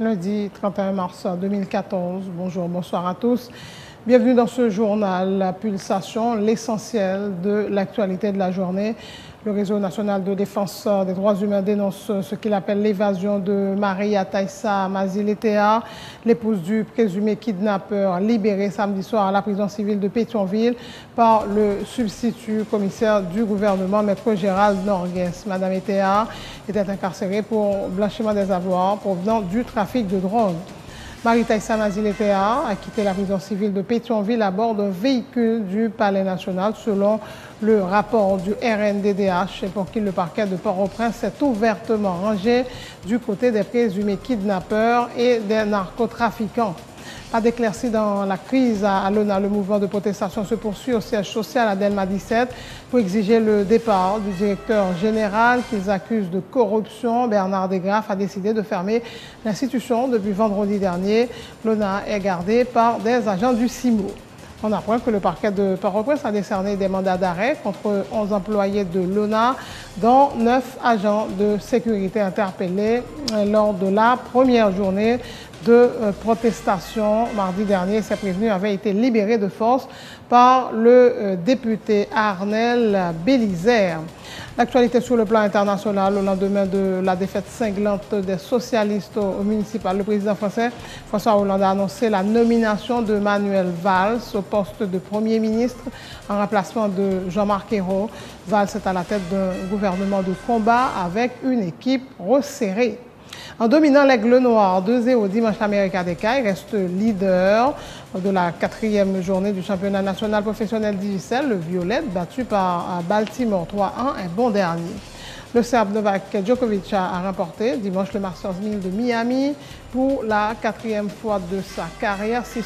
Lundi 31 mars 2014. Bonjour, bonsoir à tous. Bienvenue dans ce journal, la pulsation, l'essentiel de l'actualité de la journée. Le Réseau national de défense des droits humains dénonce ce qu'il appelle l'évasion de Maria Taissa Maziletea, l'épouse du présumé kidnappeur libéré samedi soir à la prison civile de Pétionville par le substitut commissaire du gouvernement, Maître Gérald Norgues. Madame Etea était incarcérée pour blanchiment des avoirs provenant du trafic de drogue. Marie Taissa Maziletea a quitté la prison civile de Pétionville à bord d'un véhicule du Palais national, selon le rapport du RNDDH, pour qui le parquet de Port-au-Prince s'est ouvertement rangé du côté des présumés kidnappeurs et des narcotrafiquants. Pas d'éclaircie dans la crise à Lona. Le mouvement de protestation se poursuit au siège social à Delma 17 pour exiger le départ du directeur général qu'ils accusent de corruption. Bernard Desgraffes a décidé de fermer l'institution depuis vendredi dernier. Lona est gardée par des agents du CIMO. On apprend que le parquet de Port-au-Prince a décerné des mandats d'arrêt contre 11 employés de l'ONA, dont 9 agents de sécurité interpellés lors de la première journée de protestation. Mardi dernier, ces prévenus avaient été libérés de force par le député Arnel Bélisère. L'actualité sur le plan international, au lendemain de la défaite cinglante des socialistes au municipal, le président français François Hollande a annoncé la nomination de Manuel Valls au poste de Premier ministre en remplacement de Jean-Marc Ayrault. Valls est à la tête d'un gouvernement de combat avec une équipe resserrée. En dominant l'Aigle Noir 2-0 dimanche, l'América des Cailles reste leader de la 4e journée du championnat national professionnel Digicel. Le Violet, battu par Baltimore 3-1, est bon dernier. Le Serbe Novak Djokovic a remporté dimanche le Masters 1000 de Miami pour la 4e fois de sa carrière, 6-3,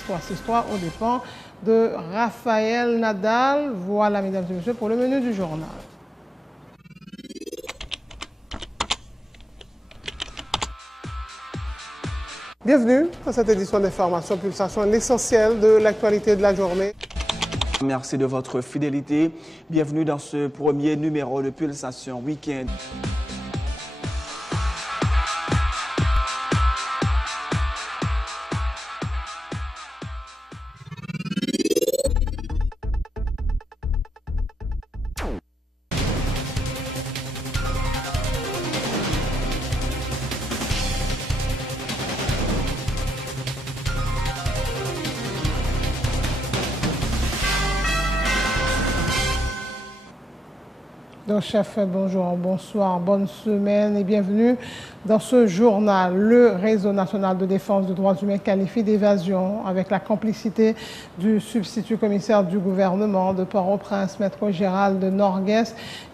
6-3, aux dépens de Rafael Nadal. Voilà, mesdames et messieurs, pour le menu du journal. Bienvenue à cette édition d'information Pulsation, l'essentiel de l'actualité de la journée. Merci de votre fidélité. Bienvenue dans ce premier numéro de Pulsation Week-end. Donc, chef, bonjour, bonsoir, bonne semaine et bienvenue dans ce journal. Le Réseau national de défense des droits humains qualifie d'évasion avec la complicité du substitut commissaire du gouvernement de Port-au-Prince, Maître Gérald Norgues,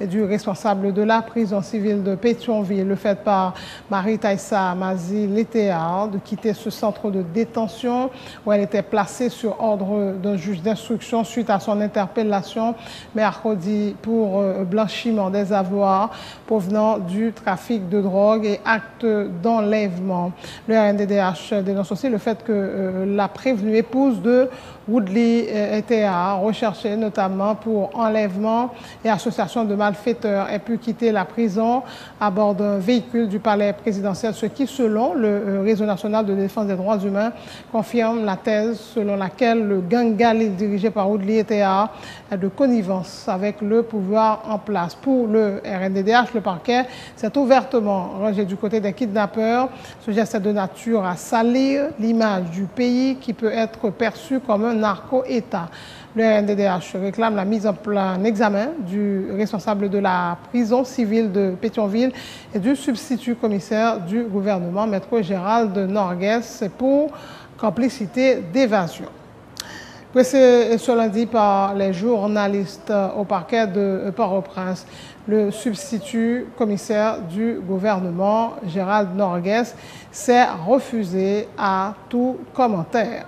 et du responsable de la prison civile de Pétionville, le fait par Marie Taissa Maziletea de quitter ce centre de détention où elle était placée sur ordre d'un juge d'instruction suite à son interpellation mercredi pour blanchiment des avoirs provenant du trafic de drogue et actes d'enlèvement. Le RNDDH dénonce aussi le fait que la prévenue épouse de Woodley Etea, recherchée notamment pour enlèvement et association de malfaiteurs, ait pu quitter la prison à bord d'un véhicule du palais présidentiel, ce qui, selon le Réseau national de défense des droits humains, confirme la thèse selon laquelle le gang Galil dirigé par Woodley Etea est de connivence avec le pouvoir en place. Pour le RNDDH, le parquet s'est ouvertement rangé du côté des kidnappeurs. Ce geste est de nature à salir l'image du pays qui peut être perçu comme un narco-État. Le RNDDH réclame la mise en examen du responsable de la prison civile de Pétionville et du substitut commissaire du gouvernement, Maître Gérald Norgues, pour complicité d'évasion. Pressé ce lundi par les journalistes au parquet de Port-au-Prince, le substitut commissaire du gouvernement, Gérald Norgues, s'est refusé à tout commentaire.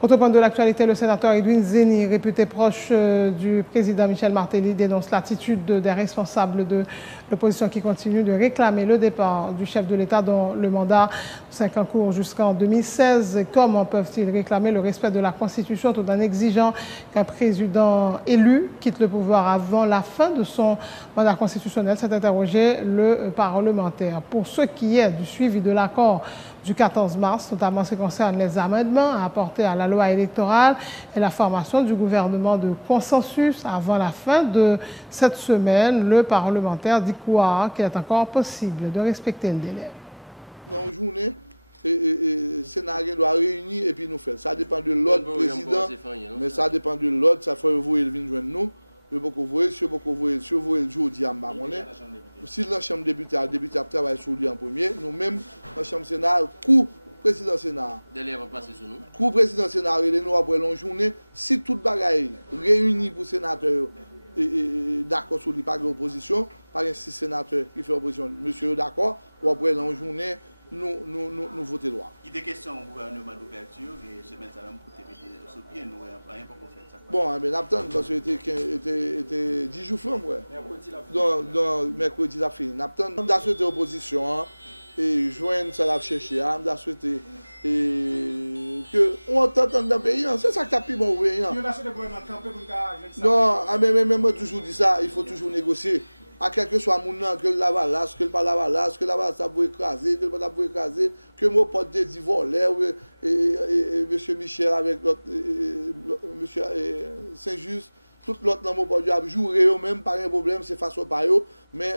Autre point de l'actualité, le sénateur Edwin Zeni, réputé proche du président Michel Martelly, dénonce l'attitude des responsables de L'opposition qui continue de réclamer le départ du chef de l'État dont le mandat 5 ans court jusqu'en 2016. Comment peuvent-ils réclamer le respect de la Constitution tout en exigeant qu'un président élu quitte le pouvoir avant la fin de son mandat constitutionnel? S'est interrogé le parlementaire. Pour ce qui est du suivi de l'accord du 14 mars, notamment ce qui concerne les amendements apportés à la loi électorale et la formation du gouvernement de consensus avant la fin de cette semaine, le parlementaire dit quoi qu'il est encore possible de respecter le délai. Dans une journée, le Sénat doit réunir et puis nous faire. Ça dépend de l'ordre président, mais ça dépend de l'ordre. Ça fait vous il vient joindre nous. Je peux voir, si vous voyez le jour à Marmonet, si la Chambre député a travaillé sur lui en premier, nous-mêmes, la Chambre Sénat, coup président Sénat. Coup président Sénat, nous après une journée, si toute bagaille réunie pour sénateur d'accord sur lui, pas d'opposition, par un six sénateurs qui fait opposition, monsieur d'accord, ou après une journée, nous votons loi. Il y a des questions au gouvernement d'ouverture, et semaine ça même pour te mettre sur pied, nous n'avons rien pour faire ça. Bon, mais n'attends, parce que c'était 10 jours francs, ouais. Donc, mercredi, la fin. N'attends, on a souhaité opposition, et joindre ça l'a cherché, on a souhaité que on entend dans le pays, c'est ça qui a pris bon pays. Non, mais moi toujours dit ça, il faut toujours négocier. À quel que soit mon nom, que le lavalas, que le pas lavalas, que le lavalas ça peut écraser, que le pas peut écraser, que moi pas de dit voleur, et monsieur Michel avec l'autre, monsieur Saint-Just, tout l'autre dans mon pas du jouer eux-mêmes, pas un problème, c'est façon par eux, mais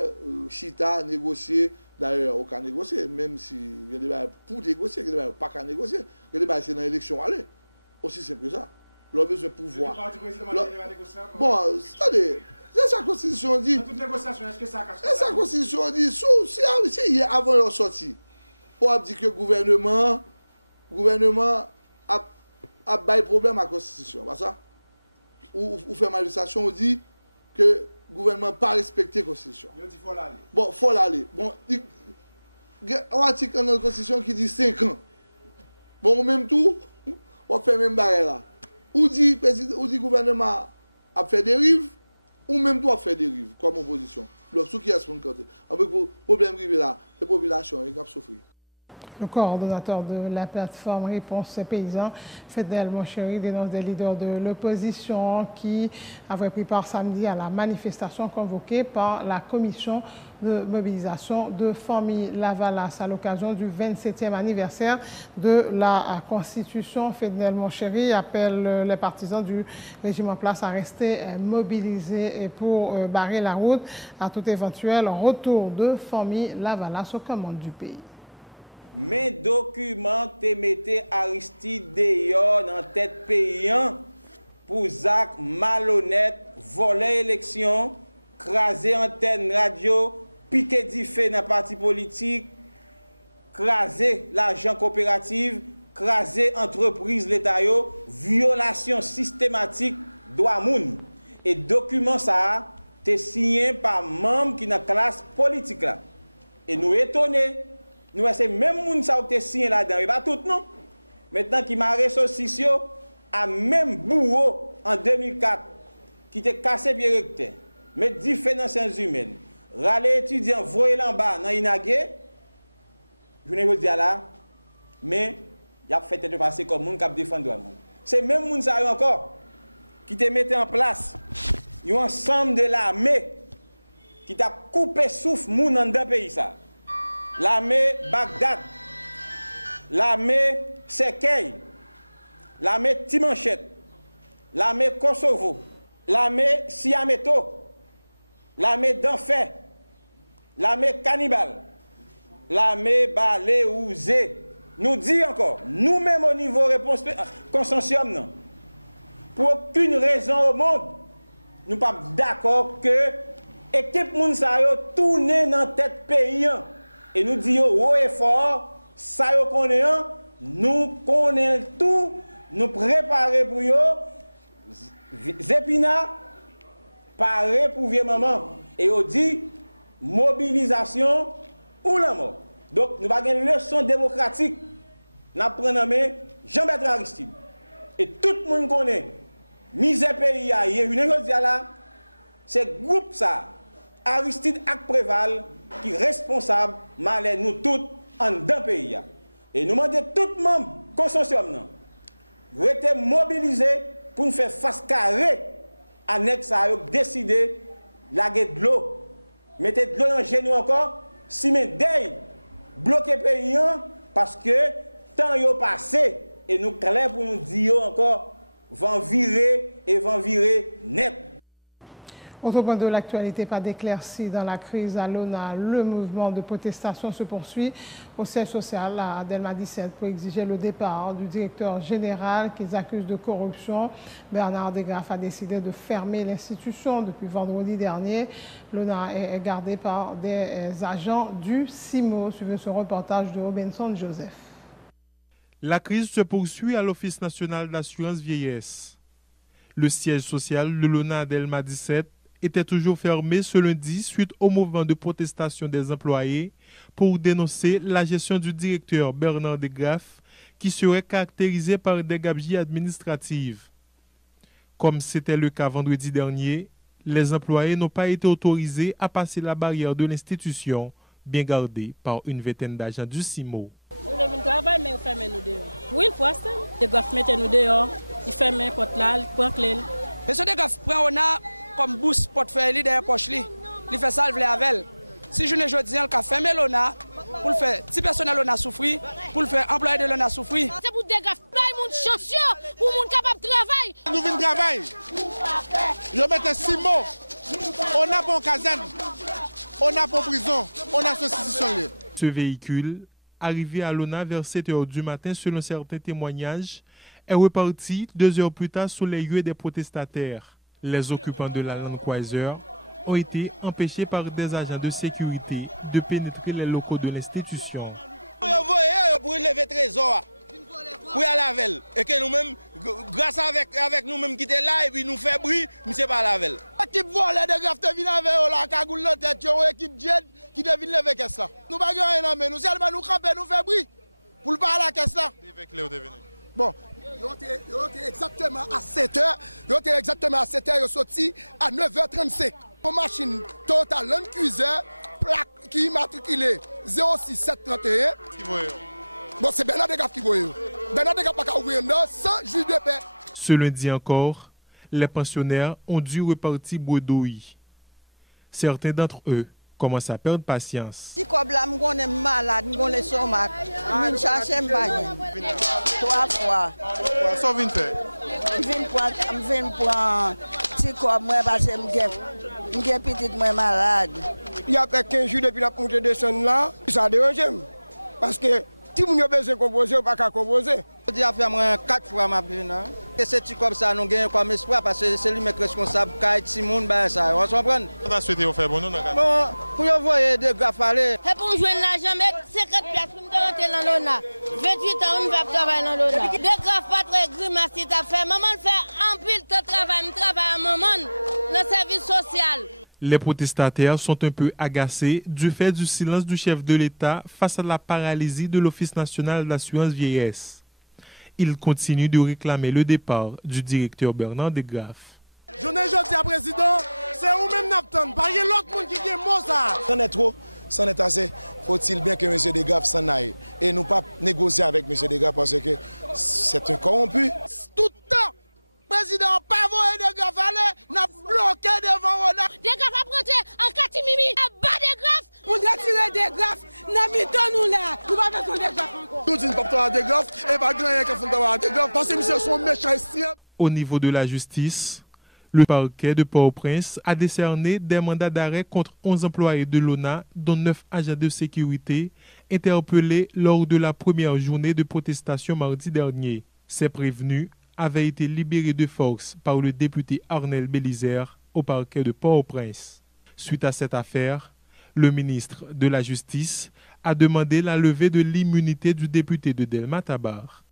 chita, négocier, d'ailleurs, aucun négocier, même si il y a des bails pour négocier, il y a des bails pas qu'à négocier, il y a des bails c'est dans l'élection aller. Aussi simple que ça. L'on a besoin de pouvoir. Bon, c'est-à-dire, c'est sa constitution dit. Toute négociation, est-ce que ça cache? C'est sa constitution dit. Si avant leur sortie, on dit que le gouvernement a bail problème à la constitution, pas ça? Ou fait manifestation, on dit que le gouvernement n'a pas respecté la constitution. Il dit qu'il faut l'aller. Bon, il faut l'aller. Bon, il y a un article dans la constitution qui dit 5 ans. Bon, au même tout, on fait même barrière là. Ou dit le gouvernement a fait dérive, ou même doit faire dérive comme opposition. Donc, ce qui est son côté. Avec le problème qui est là, les populations, ils ont souffert. Le coordonnateur de la plateforme Réponse Paysans, Fedel Monchéry, dénonce des leaders de l'opposition qui avaient pris part samedi à la manifestation convoquée par la commission de mobilisation de famille Lavalas à l'occasion du 27e anniversaire de la Constitution. Fedel Monchéry appelle les partisans du régime en place à rester mobilisés et pour barrer la route à tout éventuel retour de famille Lavalas aux commandes du pays. Mais document te mette Aristide dehors dans tête paysan pour Zach malhonnête, voler élection, craser antenne radio, piquer du fait dans parti politique, craser l'argent coopératif, craser entreprise l'État, violation systématique droit moun. Et document ça te signé par membres qui dans la classe politique là. Et nous étonnés. Nous, c'est même gens qui ont signé là-dedans, et pas tout, non. Maintenant, qui m'a ressuscité à même bourreau en 2004, qui était cassé pied recteur, mais 10 faits dans les sciences humaines, râler étudiants, voyer là en bas, dans l'Inagé, je ne veux dire là, mais il a fait de passer comme gens qui défendent le monde. C'est même gens ça encore, qui te mettent en place, un ensemble de l'armée, qui t'a coupé souffle moun dans le pays ça. L'armée Bagdad, l'armée Sekei, l'armée Timanchette, l'armée Kosovo, l'armée Siameto, l'armée d'Enfer, l'armée Cannibal, l'armée Baléouzé. Nous dit encore, nous-mêmes au niveau réponse consortium, non. Pour aucune raison au monde, nous ne sommes pas d'accord que l'équipe Mounsayo tourne dans la tête paysan. Et nous disons haut et fort, ça y connaît, nous connaissons tout, nous préparons pour eux. Zépina, paré pour vieux maman. Et on dit mobilisation ou la mort. Donc nous avons une leçon démocratique. Nous apprenons Jean-Bertrand Aristide. Et tout le monde connaît. Misère pays, il y a une chose là, c'est groupe ça. Aristide Akpreval qui est responsable, malais nous tous en d'un pays. Et nous demandons tout le monde, consortium, nous été mobilisés pour nous faire face carré à Nex a décidé de laguer de l'eau. Mettez de l'eau dans le genou encore, si mais deuil, bloquer le pays parce que temps est passé et nous clair pour nous dire encore, vont virer net. Autre point de l'actualité, pas d'éclaircie dans la crise à l'ONA. Le mouvement de protestation se poursuit au siège social à Delma 17 pour exiger le départ du directeur général qu'ils accusent de corruption. Bernard Degraff a décidé de fermer l'institution depuis vendredi dernier. L'ONA est gardée par des agents du CIMO. Suivez ce reportage de Robinson Joseph. La crise se poursuit à l'Office national d'assurance vieillesse. Le siège social de l'ONA à Delma 17 était toujours fermé ce lundi suite au mouvement de protestation des employés pour dénoncer la gestion du directeur Bernard Degraff qui serait caractérisée par des gabegies administratives. Comme c'était le cas vendredi dernier, les employés n'ont pas été autorisés à passer la barrière de l'institution, bien gardée par une vingtaine d'agents du CIMO. Nous devons travailler, mais nous fermons nous dehors. Oui, pour l'instant, Degraff mettez nous dehors, il ferme la porte là, il prend clé. Monsieur Degraff prend comme boost portefeuille derrière poche li, il fait ça avec. Si je ne dis pas qu'il ferme l'ONA pour le faire, si personnel l'ONA souffrir, pour le faire employé de l'ONA souffrir. C'est pour Degraff, pas monde chance pour monde capable de travailler. Nous venons travailler. Je mets 6 mots. On a bon caserne, on a bon prison, on a société. Ce véhicule, arrivé à l'ONA vers 7 h du matin selon certains témoignages, est reparti 2 heures plus tard sous les yeux des protestataires. Les occupants de la Land Cruiser ont été empêchés par des agents de sécurité de pénétrer les locaux de l'institution. Vous voyez, pour lever trésor, pour aller à la veille. Et que nous-mêmes, grâce avec nous-mêmes qui étaient là, et puis nous fait bruit, nous ne sommes pas à la veille. L'équipe volée de Degraff te vient avec la cagoule de tête, une équipe jet qui devine lever caisse là. Nous ne pouvons pas rien, nous seulement nous camper, nous faire bruit pour le parler à la caisse là. Bon, ils étaient exactement à 7 h, ils étaient exactement à 7 h, ils sont sortis à 9 h 35. Une machine Total Land Cruiser, plaque qui est immatriculée 06731. Bon, c'est Bernard Degraff qui voit. Bernard Degraff n'a pas ouvrir sans juge de paix. Ce lundi encore, les pensionnaires ont dû repartir bredouille. Certains d'entre eux commencent à perdre patience. Si comme là, on est malade, on est stomac, on cherche un bain. 3 fois. Ça vient faire. Je viens prendre si comme moi parce que je suis petite moi malade. Il y a 15 jours depuis la montée de scène là, ça dérange. Parce que si vous avez besoin de composer, vous n'avez pas composer. Je dis à faire 4 fois ma vie. Et c'est comme ça, nous gagnons comme espoir parce que c'est lui qui est responsable de tout le monde. On se comprend. On a souhaité faire bon, non? Pour voir Degraff aller. C'est pour jouer l'argent, mais 50 piastres pour me rentrer dans l'ONA. 28 ans, on va travailler dans l'ONA. Degraff pas très grimace si t'as fait. Maman fait un pile de travail, je travaille à maman dans le service social. Les protestataires sont un peu agacés du fait du silence du chef de l'État face à la paralysie de l'Office national d'assurance vieillesse. Ils continuent de réclamer le départ du directeur Bernard Degraff. Je ne dis pas, président, c'est vous-même n'attendez pas. Il y a l'autre monde qui dit mot ça. C'en est trop, c'en est assez. Faut-il bien que M. Degraff s'en aille et nous pas négocier avec M. Degraff parce que c'est un corrompu. Tout le temps. Président, pas voyer Degraff aller, n'a bloqué devant Rona. Degraff a prêté en catimimi, à bas Degraff. Pour retirer Degraff, n'a mis nous là. Nous pas besoin de Degraff encore. Tout ne pas à Degraff et pas grand rien qui font à Degraff parce que monsieur sont méchants ici. Au niveau de la justice, le parquet de Port-au-Prince a décerné des mandats d'arrêt contre 11 employés de l'ONA, dont 9 agents de sécurité, interpellés lors de la première journée de protestation mardi dernier. Ces prévenus avaient été libérés de force par le député Arnel Bélizer au parquet de Port-au-Prince. Suite à cette affaire, le ministre de la Justice a demandé la levée de l'immunité du député de Delma-Tabar.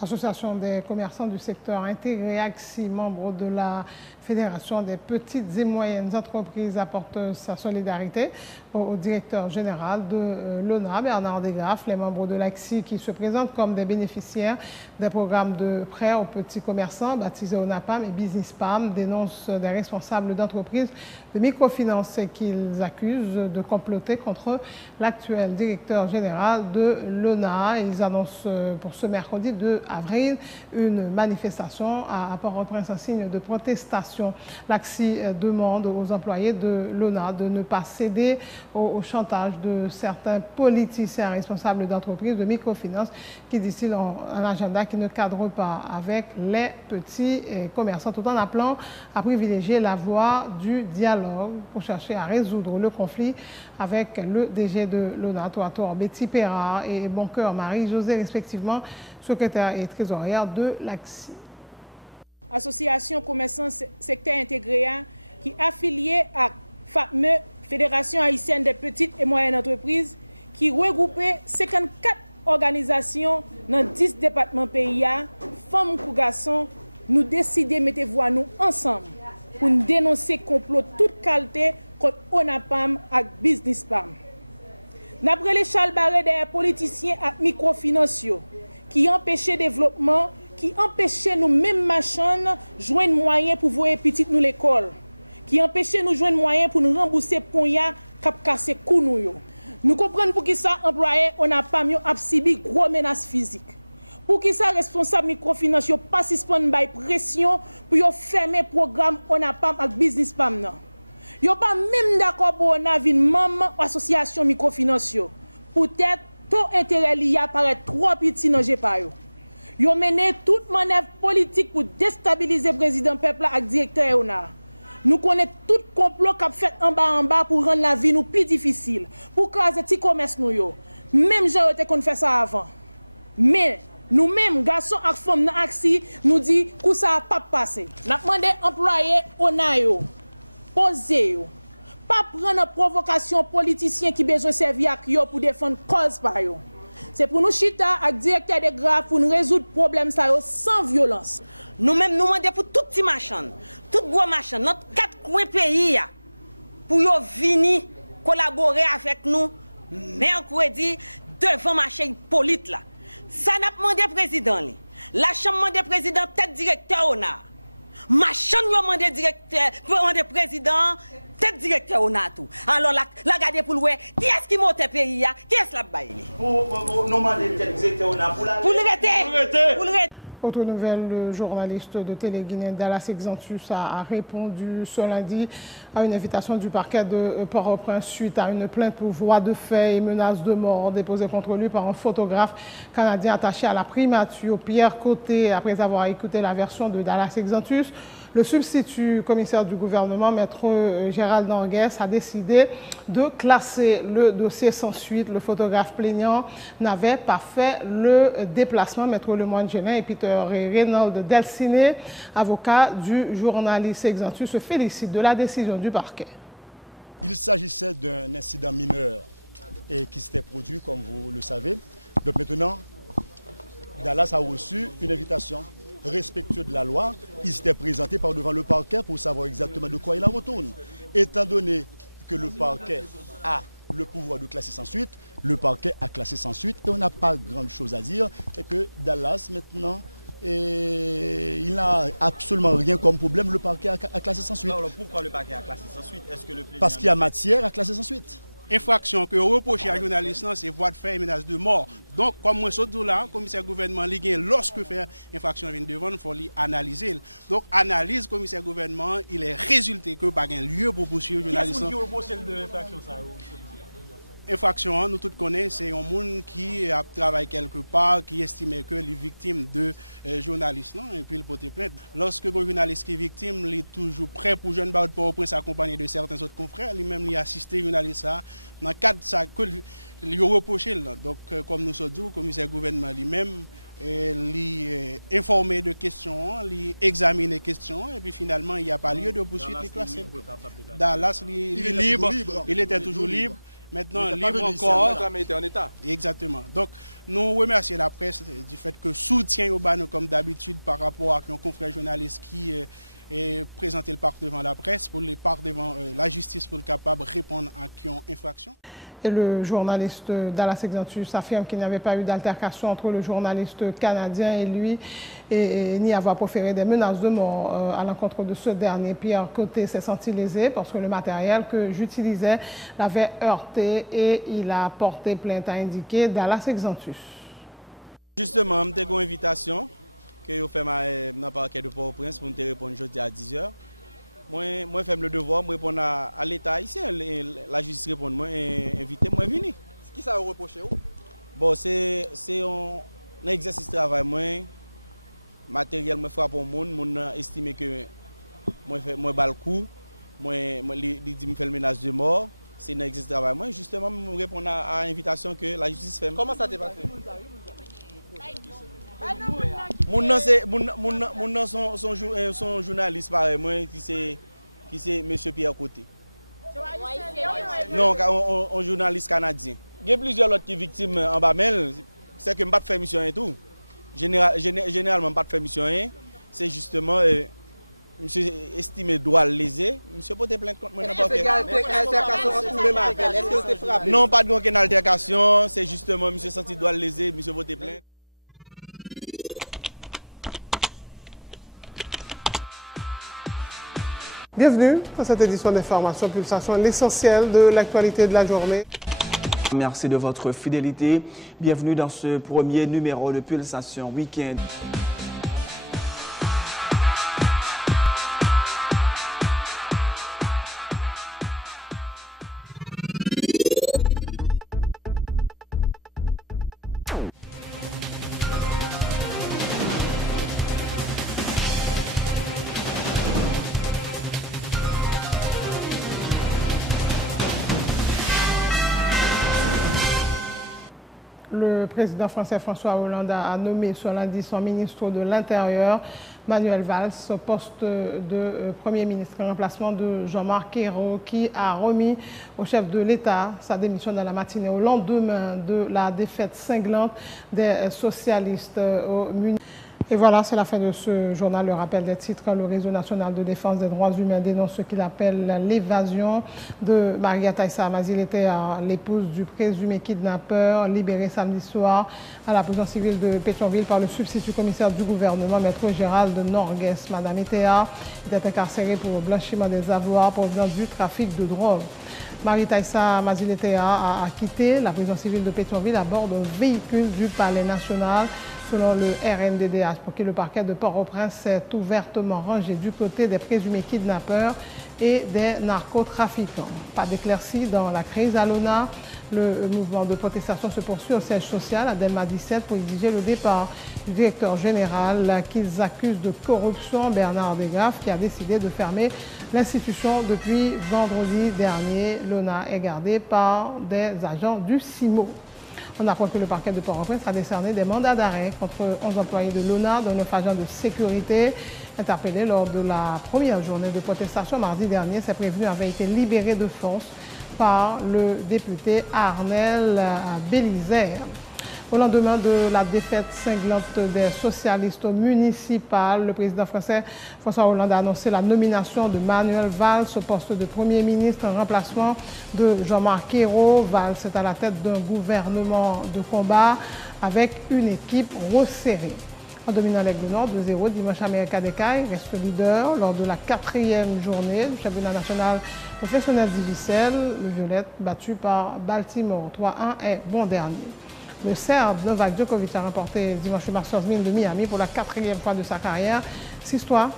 L'Association des commerçants du secteur intégré AXI, membre de la Fédération des petites et moyennes entreprises, apporte sa solidarité au directeur général de l'ONA, Bernard Desgraffes. Les membres de l'AXI qui se présentent comme des bénéficiaires des programmes de prêts aux petits commerçants baptisés ONAPAM et Business PAM dénoncent des responsables d'entreprises de microfinance qu'ils accusent de comploter contre l'actuel directeur général de l'ONA. Ils annoncent pour ce mercredi 2 avril une manifestation à Port-au-Prince en signe de protestation. L'AXI demande aux employés de l'ONA de ne pas céder au chantage de certains politiciens responsables d'entreprises de microfinance qui, disent-ils, ont un agenda qui ne cadre pas avec les petits commerçants, tout en appelant à privilégier la voie du dialogue pour chercher à résoudre le conflit avec le DG de l'ONA, Toator Betty Perra et Boncoeur Marie-Josée, respectivement, secrétaire et trésorière de l'AXI. Association commerçants secteur intégré qui est affiliée à FAPME, Fédération haïtienne des petites et moyennes entreprises, qui regroupe 54 organisations dans 10 départements pays, femmes ou garçons, nous décidons de mettre voix nous ensemble pour nous dénoncer complot toute qualité contre ONAPAM et Business PAM. D'après les Charles Barré des politiciens et microfinanciers qui empêchent le développement, qui empêchent nous mêmes machines joindre moyens pour voir petite nous l'école, qui empêchent nous joindre moyens pour nous rembourser ponya cap casser cou nous. Nous comprenons pour qui ça employé ONAPAM a subi gros menaces physiques. Pour qui ça responsable microfinancier pas suspendre by pression pour yo fermer programme ONAPAM avec Business PAM non. Yo pas même d'accord pour on vinn membre association microfinancier. Peut-être taux intérêt li apparaît trop petit dans GPA yo. Yo mené toute manœuvre politique pour déstabiliser président peuple ak directeur ONA. Nous connaissons tout complot qu'a fait en bas pour rendre la vie nous plus difficile, pour craser petit commerce nous yo. Même j'ai qu'on fait ça avant. Mais nous-mêmes, garçons et femmes dans l'AXI, nous disons que ça n'a pas passé. Nous demandons aux employés, ONA, poser, pas prendre une provocation politicien qui besoin de servir à eux pour défendre cause par eux. C'est pour nous chita avec directeur de grave pour nous résoudre le problème sans violence. Nous-mêmes, nous demandons pour tout petit machin, tout gros machin, notre 4 coins pays, pour venir collaborer avec nous mercredi devant marché polite là. Ça n'a pas demandé président. La chambre demandé président, tête directeur ONA. Ma chambre demandé directeur, président, tête directeur ONA tout. Alors la garder pour louer, qui est-ce qui monte pays qui est-ce la baille? Pour nous demander tête directeur ONA pour la. Pour le Autre nouvelle, le journaliste de Télé Guinée Dallas Exantus a répondu ce lundi à une invitation du parquet de Port-au-Prince suite à une plainte pour voie de fait et menace de mort déposée contre lui par un photographe canadien attaché à la primature, Pierre Côté. Après avoir écouté la version de Dallas Exantus, le substitut commissaire du gouvernement, maître Gérald Nangues, a décidé de classer le dossier sans suite. Le photographe plaignant n'avait pas fait le déplacement. Maître Lemoine Génin et Peter Reynolds Delciné, avocat du journaliste Exantus, se félicitent de la décision du parquet. Il s'agissait d'un incident mineur et qui s'était produit, comme vous le savez. Donc maintenant, Dallas a reçu une invitation respectueux de la loi. Il s'était présenté par devant le parquet pour savoir exactement de quoi il en retourne. Étant donné que le parquet a le pouvoir de classer sans suite, le parquet a classé sans suite et on n'a pas grande chose à dire. Et que Dallas maintenant, il n'a absolument rien comme problème, le parquet a classé sans suite. Alors pourquoi le parquet a classé sans suite? Est-ce que le Parce qu'il y a matière à classer sans suite. Infraction que reproche à journaliste, c'est voie de fait et menace de mort. Donc, comme moi, surtout là, commissaire gouvernement, lorsque fait infraction vient devant, il faut analyser. Donc, analyse commissaire gouvernement, il est résulté que pas un lieu pour poursuivre le journaliste. Qui reproche l'infraction ça? Infraction, nous tous connaissons, c'est un monde qui a travaillé quelque part, qui estime que les victimes de journalistes, non, et puis il porte plainte. Lorsque un journaliste qui est victime, il est toujours prêt pour jeune barreau de Port-au-Prince accompagné de certains autres confrères, lui-même il a assisté journaliste ça, dans le cadre de ça, il a reproché. Donc, comme nous sommes dit, le commissaire gouvernement lui-même, il informé de questions, il examine les questions, et puis finalement, il n'y a pas lieu de poursuite et classé. Dallas, il est libre, il était toujours libre. Maintenant, libre encore. En état. Exactement. Donc, nous remercions la presse du fait que soutient Urbano comme d'habitude par rapport à un confrère journaliste qui et présenter le parc devant la presse, pour le parc devant la justice pour le capable de répondre à qui ont infraction. Et le journaliste Dallas Exantus affirme qu'il n'y avait pas eu d'altercation entre le journaliste canadien et lui, et ni avoir proféré des menaces de mort à l'encontre de ce dernier. Pierre Côté s'est senti lésé parce que le matériel que j'utilisais l'avait heurté et il a porté plainte, a indiqué Dallas Exantus. Justement, j'ai une invitation que je fais dans le parquet de Port-au-Prince pour me répondre aujourd'hui à 10h. Moi, je fais le devoir de répondre à l'État ici. La justice répond, moi, invité, moi, venir. Ce qui ça vous reproche? Bon, c'est un exercice de travail. Moi, matériel, moi, frappe au monde estime que moi, je bats le coup. Moi, il dit que je fais le menace de mort. C'est un exercice de travail. Moi, justement, je réponds à l'invitation que la justice fait. Comment ça s'est passé? Mon son journaliste pareil, moi qui c'est monsieur Pierre Côté. Non, un journaliste canadien. Il y a plusieurs autres victimes en Bamel, c'est que je ne pas faire mission et tout. Généralement, pas de faire mission. C'est justement monsieur estimé droit léser, monsieur porte plainte contre moi. Non, pas d'aucune altercation, c'est justement monsieur senti droit léser, monsieur porte plainte. Bienvenue à cette édition d'Information Pulsation, l'essentiel de l'actualité de la journée. Merci de votre fidélité. Bienvenue dans ce premier numéro de Pulsation Week-end. Le président français François Hollande a nommé ce lundi son ministre de l'Intérieur, Manuel Valls, au poste de Premier ministre en remplacement de Jean-Marc Ayrault, qui a remis au chef de l'État sa démission dans la matinée au lendemain de la défaite cinglante des socialistes au Munich. Et voilà, c'est la fin de ce journal. Le rappel des titres. Le Réseau national de défense des droits humains dénonce ce qu'il appelle l'évasion de Maria Taïssa Amazilete, l'épouse du présumé kidnappeur, libérée samedi soir à la prison civile de Pétionville par le substitut commissaire du gouvernement, maître Gérald Norgues. Madame Etea était incarcérée pour blanchiment des avoirs provenant du trafic de drogue. Marie Taïssa Amazilete a quitté la prison civile de Pétionville à bord d'un véhicule du Palais national. Selon le RNDDH, pour qui le parquet de Port-au-Prince s'est ouvertement rangé du côté des présumés kidnappeurs et des narcotrafiquants. Pas d'éclaircie dans la crise à l'ONA. Le mouvement de protestation se poursuit au siège social à Delma 17 pour exiger le départ du directeur général qu'ils accusent de corruption, Bernard Desgraffes, qui a décidé de fermer l'institution depuis vendredi dernier. L'ONA est gardée par des agents du CIMO. On apprend que le parquet de Port-au-Prince a décerné des mandats d'arrêt contre 11 employés de l'ONA, dont 9 agents de sécurité interpellés lors de la première journée de protestation mardi dernier. Ces prévenus avaient été libérés de force par le député Arnel Bélisère. Au lendemain de la défaite cinglante des socialistes municipales, le président français François Hollande a annoncé la nomination de Manuel Valls au poste de Premier ministre en remplacement de Jean-Marc Ayrault. Valls est à la tête d'un gouvernement de combat avec une équipe resserrée. En dominant l'Aigle Nord 2-0, dimanche América Decaille reste leader lors de la 4e journée du championnat national professionnel d'Ivicel. Le Violette, battu par Baltimore 3-1, est bon dernier. Le Serbe Novak Djokovic a remporté dimanche le Masters 1000 de Miami pour la 4e fois de sa carrière. 6-3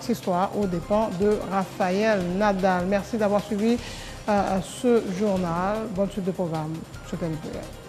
aux dépens de Rafael Nadal. Merci d'avoir suivi ce journal. Bonne suite de programme sur Télévision.